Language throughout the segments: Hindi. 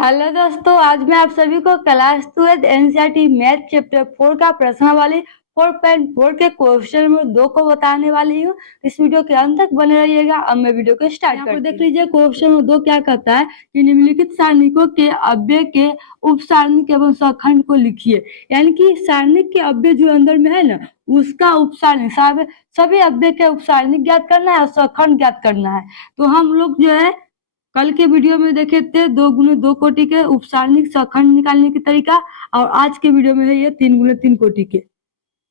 हेलो दोस्तों, आज मैं आप सभी को क्लास 12 एनसीईआरटी मैथ चैप्टर 4 का प्रश्नावली 4.4 के क्वेश्चन नंबर 2 को बताने वाली हूँ। इस वीडियो के अंत तक बने रहिएगा। अब मैं वीडियो को स्टार्ट करती हूँ। देख लीजिए क्वेश्चन नंबर 2 क्या कहता है कि निम्नलिखित सारणिकों के अव्यय के उप सारणिक एवं सखंड को लिखिए। यानी कि सारणिक के अव्यय जो अंदर में है ना, उसका उप सारणिक, सभी अव्यय के उप सारणिक ज्ञात करना है और सखंड ज्ञात करना है। तो हम लोग जो है कल के वीडियो में देखे थे 2 गुने 2 कोटि के उपसारणिक सखंड निकालने की तरीका, और आज के वीडियो में है ये 3 गुने 3 कोटि के।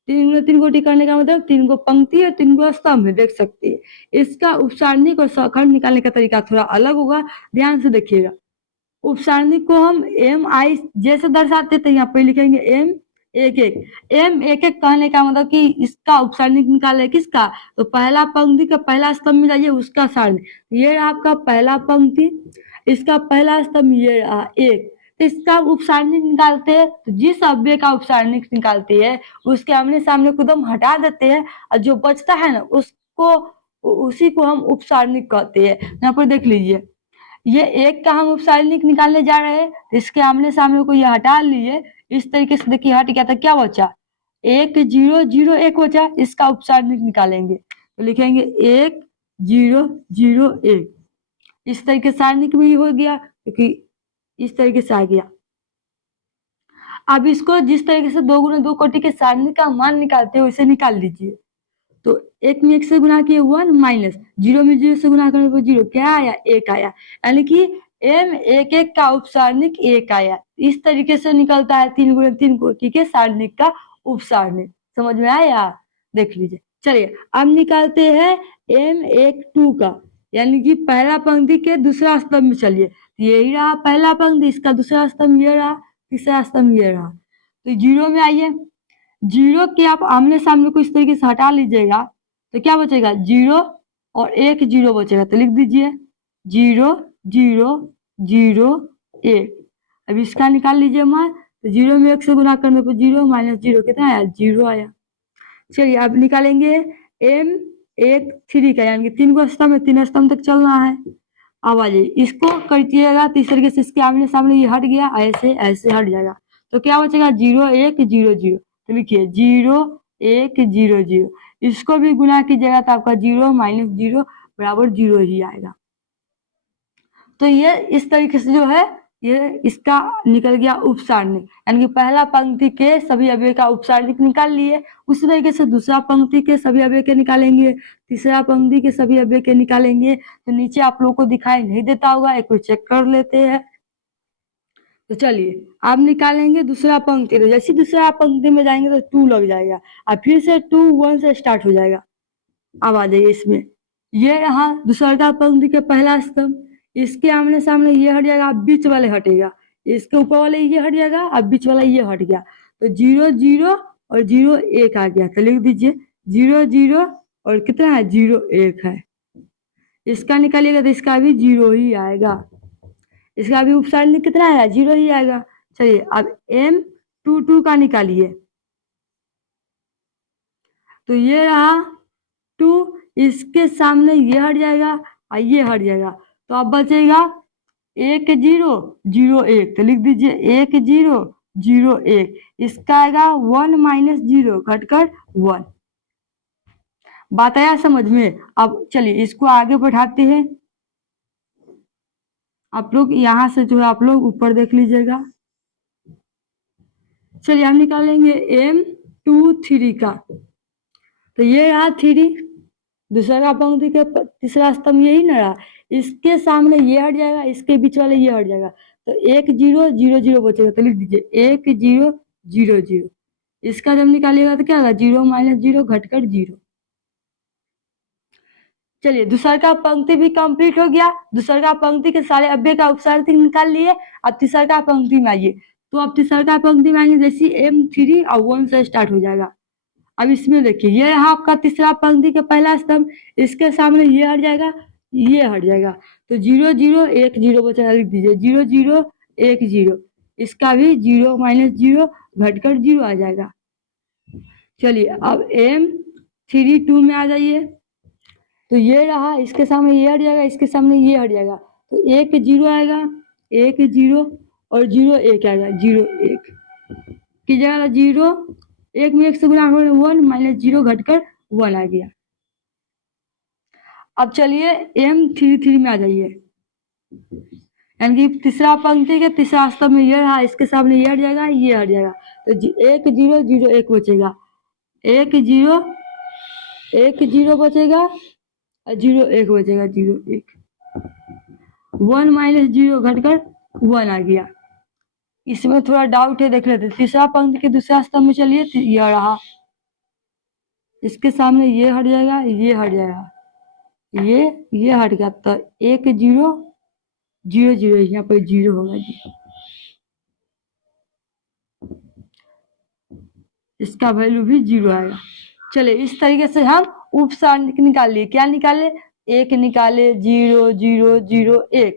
3 गुने 3 कोटि करने का मतलब 3 को पंक्ति और 3 को स्तंभ में देख सकते हैं। इसका उपसारणिक और सखंड निकालने का तरीका थोड़ा अलग होगा, ध्यान से देखिएगा। उपसारणिक को हम एम आई जैसे दर्शाते थे, यहाँ पे लिखेंगे एम एक एक। एम एक एक कहने का मतलब कि इसका उपसारणिक निकाले किसका, तो पहला पंक्ति का पहला स्तंभ में जाइए, उसका सारणिक ये रहा आपका पहला पंक्ति, इसका पहला स्तंभ ये रहा एक। इसका उपसारणिक निकालते हैं तो जिस अव्यय का उपसारणिक निकालते हैं उसके आमने सामने को एकदम हटा देते हैं, और जो बचता है ना उसको उसी को हम उपसारणिक कहते हैं। यहाँ पर देख लीजिए, ये एक का हम उपसारणिक निकालने जा रहे हैं, इसके आमने सामने को ये हटा लिए। इस तरीके से देखिए हट गया, था क्या बचा, 1 0 0 1 बचा। इसका उपसारणिक निकालेंगे तो लिखेंगे 1 0 0 1। इस तरीके सारणिक भी हो गया क्योंकि इस तरीके से आ गया। अब इसको जिस तरीके से 2 गुने 2 कोटि के सारणिक का मान निकालते हैं उसे निकाल लीजिए। तो 1 में 1 से गुना किए 1 माइनस 0 में 0 से गुना करने पर 0 क्या आया, 1 आया। यानी कि एम एक एक का उपसारणिक 1 आया। इस तरीके से निकलता है 3 गुने 3 कोटि के सारणिक का उपसारणिक। समझ में आया, देख लीजिए। चलिए अब निकालते हैं एम एक 2 का, यानी कि पहला पंक्ति के दूसरा स्तंभ में चलिए। यही रहा पहला पंक्ति, इसका दूसरा स्तंभ ये रहा, तीसरा स्तंभ ये रहा। तो 0 में आइए, 0 के आप आमने सामने को इस तरीके से हटा लीजिएगा तो क्या बचेगा, 0 और 1 0 बचेगा। तो लिख दीजिए 0 0 0 1। अब इसका निकाल लीजिए मान, तो 0 में 1 से गुना करने पर 0 माइनस 0 कितना आया, 0 आया। चलिए अब निकालेंगे एम एक 3 का, यानी कि 3 को स्तंभ में 3 स्तंभ तक चलना है। अब आ जाइए, इसको करिएगा तो इस तरीके से इसके आमने सामने ये हट गया, ऐसे ऐसे हट जाएगा। तो क्या बचेगा, 0 1 0 0। तो लिखिए 0 1 0 0। इसको भी गुना कीजिएगा तो आपका 0 माइनस 0 बराबर 0 ही आएगा। तो ये इस तरीके से जो है ये इसका निकल गया उपसारणिक, यानी कि पहला पंक्ति के सभी अव्यय का उपसारणिक निकाल लिए। उसी तरीके से दूसरा पंक्ति के सभी अव्यय के निकालेंगे, तीसरा पंक्ति के सभी अव्यय के निकालेंगे। तो नीचे आप लोगों को दिखाई नहीं देता होगा, एक बार चेक कर लेते हैं। तो चलिए आप निकालेंगे दूसरा पंक्ति, तो जैसे दूसरा पंक्ति में जाएंगे तो 2 लग जाएगा, और फिर से 2 1 से स्टार्ट हो जाएगा। अब आ जाइए इसमें, ये रहा दूसरा पंक्ति के पहला स्तंभ, इसके आमने सामने ये हट जाएगा, बीच वाले हटेगा, इसके ऊपर वाले ये हट जाएगा, अब बीच वाला ये हट गया। तो 0 0 और 0 1 आ गया। तो लिख दीजिए 0 0 और कितना है, 0 1 है। इसका निकालिएगा तो इसका भी 0 ही आएगा, इसका भी उपसारणिक कितना आया, 0 ही आएगा। चलिए अब m 2 2 का निकालिए, तो ये रहा 2, इसके सामने ये हट जाएगा और ये हट जाएगा। तो अब बचेगा 1 0 0 1। तो लिख दीजिए 1 0 0 1। इसका आएगा 1 माइनस 0 घटकर 1। बात आया समझ में। अब चलिए इसको आगे बढ़ाते हैं। आप लोग यहाँ से जो है आप लोग ऊपर देख लीजिएगा। चलिए हम निकालेंगे m 2 3 का, तो ये रहा 3, दूसरा पंक्ति के तीसरा स्तंभ यही ना रहा, इसके सामने ये हट जाएगा, इसके बीच वाले ये हट जाएगा। तो 1 0 0 0 बचेगा। तो लिख दीजिए 1 0 0 0। इसका जब निकालिएगा तो क्या होगा, 0 माइनस 0 घटकर 0। चलिए दूसरा का पंक्ति भी कंप्लीट हो गया। दूसरा का पंक्ति के सारे अव्यय का उपसारणिक निकाल लिए। अब तीसरा का पंक्ति में आइए, तो अब तीसरा का पंक्ति में आएंगे जैसे m3 और 1 से स्टार्ट हो जाएगा। अब इसमें देखिए ये रहा आपका तीसरा पंक्ति का पहला स्तंभ, इसके सामने ये हट जाएगा, ये हट जाएगा। तो 0 0 1 0 बचा, लिख दीजिए 0 0 1 0। इसका भी 0 माइनस 0 घटकर 0 आ जाएगा। चलिए अब m3 2 में आ जाइए, तो ये रहा, इसके सामने ये हट जाएगा, इसके सामने ये हट जाएगा। तो 1 0 आएगा, 1 0 और 0 1 आ गया, 0 1 की जगह 0 1 में 1 से गुना हो 1 माइनस 0 घटकर 1 आ गया। अब चलिए M33 में आ जाइए, यानी कि तीसरा पंक्ति के तीसरा स्तंभ में ये रहा, इसके सामने ये हट जाएगा, ये हट जाएगा, तो 1 0 0 1 बचेगा, 1 0 1 0 बचेगा और 0 1 बचेगा, 0 1 1 माइनस 0 घटकर 1 आ गया। इसमें थोड़ा डाउट है, देख लेते। तीसरा पंक्ति के दूसरा स्तंभ में चलिए, यह रहा, इसके सामने ये हट जाएगा, ये हट जाएगा, ये हट गया, तो 1 0 0 0 यहाँ पर 0 होगा जी, इसका वैल्यू भी 0 आएगा। चलिए इस तरीके से हम उपसारणिक निकाल लिए। क्या निकाले? 1 निकाले, 0 0 0 1,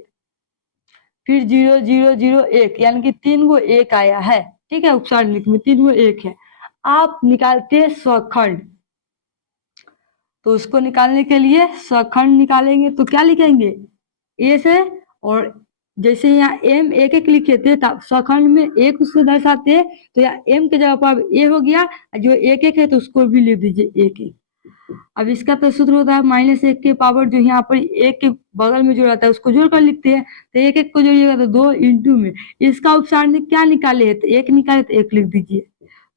फिर 0 0 0 1, यानी कि 3 गो 1 आया है। ठीक है, उपसारणिक में 3 गो 1 है। आप निकालते हैं स्वखंड, तो उसको निकालने के लिए स्वखंड निकालेंगे तो क्या लिखेंगे? ए से, और जैसे यहाँ m 1 1 लिखे थे, स्वखंड में 1 उसको दर्शाते हैं, तो यहाँ m के जगह पर a हो गया, जो 1 1 है तो उसको भी लिख दीजिए 1 1। अब इसका तो सूत्र होता है -1 के पावर, जो यहाँ पर 1 के बगल में जो रहता है उसको जोड़कर लिखते हैं, तो 1 1 को जोड़िएगा तो 2 इंटू में इसका उपसारणिक क्या निकाले है, तो 1 निकाले तो 1 लिख दीजिए,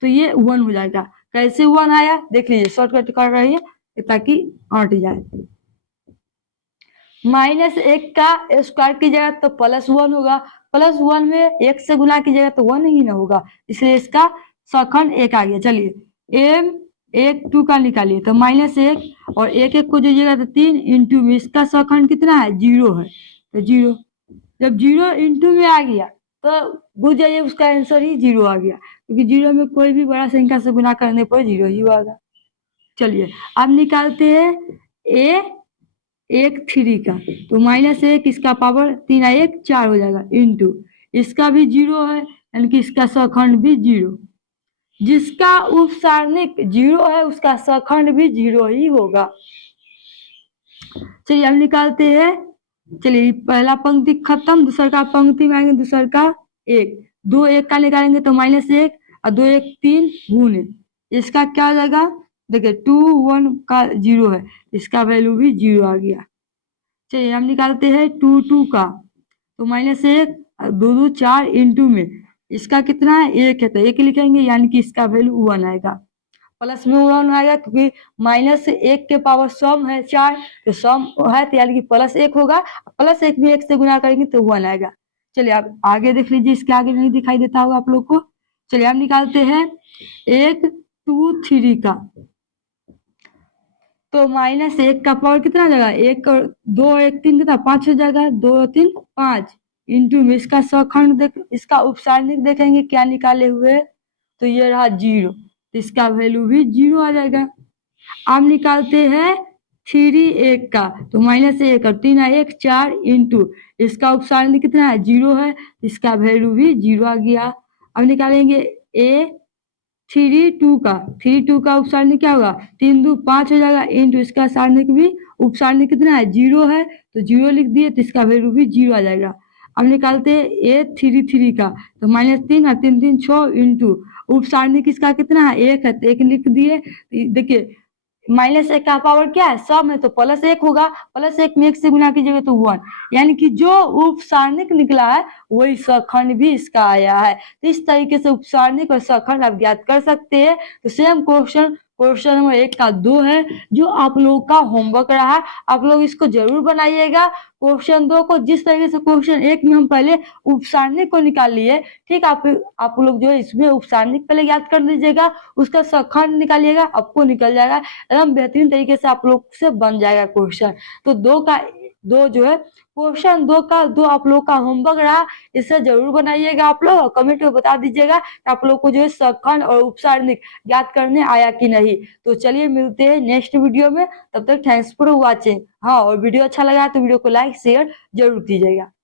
तो ये 1 हो जाएगा। कैसे 1 आया देख लीजिए, शॉर्टकट कर रही है ताकि हट जाए। -1 का स्क्वायर की जगह तो +1 होगा, +1 में 1 से गुना की जगह तो 1 ही ना होगा, इसलिए इसका स्वखंड 1 आ गया। चलिए m 1 2 का निकालिए, तो -1 और 1 1 को जोड़िएगा तो 3 इंटू में इसका स्वखंड कितना है? 0 है, तो 0। जब 0 इंटू में आ गया तो बुझ जाइए उसका आंसर ही 0 आ गया, क्योंकि 0 में कोई भी बड़ा संख्या से गुना करने पर 0 ही आएगा। चलिए अब निकालते हैं a 1 3 का, तो -1 इसका पावर 3 1 4 हो जाएगा, इंटू इसका भी 0 है, यानी कि इसका स्वखंड भी 0। जिसका उपसारणिक 0 है उसका स्वखंड भी 0 ही होगा। चलिए हम निकालते हैं। चलिए पहला पंक्ति खत्म, दूसरा का पंक्ति में आएंगे, दूसरा का 1 2 1 का निकालेंगे तो -1 और 2 1 3 गुने इसका क्या हो जाएगा? देखिए 2 1 का 0 है, इसका वैल्यू भी 0 आ गया। चलिए हम निकालते हैं 2 2 का, तो -1 2 2 4 इंटू में इसका कितना है? 1 है, तो 1 लिखेंगे, यानी कि इसका वैल्यू 1 आएगा। प्लस में 1 आएगा, क्योंकि -1 के पावर सम है 4, तो सम है तो यानी कि +1 होगा, +1 भी 1 से गुना करेंगे तो 1 आएगा। चलिए आप आगे देख लीजिए, इसके आगे नहीं दिखाई देता होगा आप लोग को। चलिए हम निकालते हैं 1 2 3 का, तो -1 का पावर कितना जाएगा? 1 और 2 1 3 कितना? 5 हो जाएगा, 2 3 5 इंटू में इसका स्वखंड देख, इसका उपसारणिक देखेंगे क्या निकाले हुए, तो ये रहा 0, तो इसका वैल्यू भी 0 आ जाएगा। अब निकालते हैं 3 1 का, तो -1 और 3 1 4 इंटू इसका उपसारणिक कितना है? 0 है, इसका वैल्यू भी 0 आ गया। अब निकालेंगे a 3 2 का, 3 2 का उपसारणिक क्या होगा? 3 2 5 हो जाएगा, इंटू इसका सारणिक भी, उपसारणिक कितना है? 0 है, तो 0 लिख दिए, तो इसका वैल्यू भी 0 आ जाएगा। अब निकालते हैं a 3 3 का, तो -3 और 3 3 6 इंटू उपसारणिक इसका कितना है? 1 है, तो 1 लिख दिए। देखिए -1 का पावर क्या है? सम है, तो +1 होगा, +1 में 1 से गुना कीजिएगा तो 1, यानी कि जो उपसारणिक निकला है वही स्वखंड भी इसका आया है। तो इस तरीके से उपसारणिक और स्वखंड आप ज्ञात कर सकते हैं। तो सेम क्वेश्चन नंबर 1 का 2 है, जो आप लोगों का होमवर्क रहा, आप लोग इसको जरूर बनाइएगा। क्वेश्चन 2 को जिस तरीके से क्वेश्चन 1 में हम पहले उपसारणिक को निकाल लिए, ठीक, आप लोग जो है इसमें उपसारणिक पहले याद कर लीजिएगा, उसका स्वखंड निकालिएगा, आपको निकल जाएगा एकदम बेहतरीन तरीके से, आप लोग से बन जाएगा क्वेश्चन। तो 2 जो है क्वेश्चन 2 का 2 आप लोग का होमवर्क रहा, इसे जरूर बनाइएगा आप लोग, और कमेंट में बता दीजिएगा कि आप लोग को जो है स्वखंड और उपसारणिक याद करने आया कि नहीं। तो चलिए मिलते हैं नेक्स्ट वीडियो में, तब तक थैंक्स फॉर वॉचिंग। हाँ, और वीडियो अच्छा लगा तो वीडियो को लाइक शेयर जरूर कीजिएगा।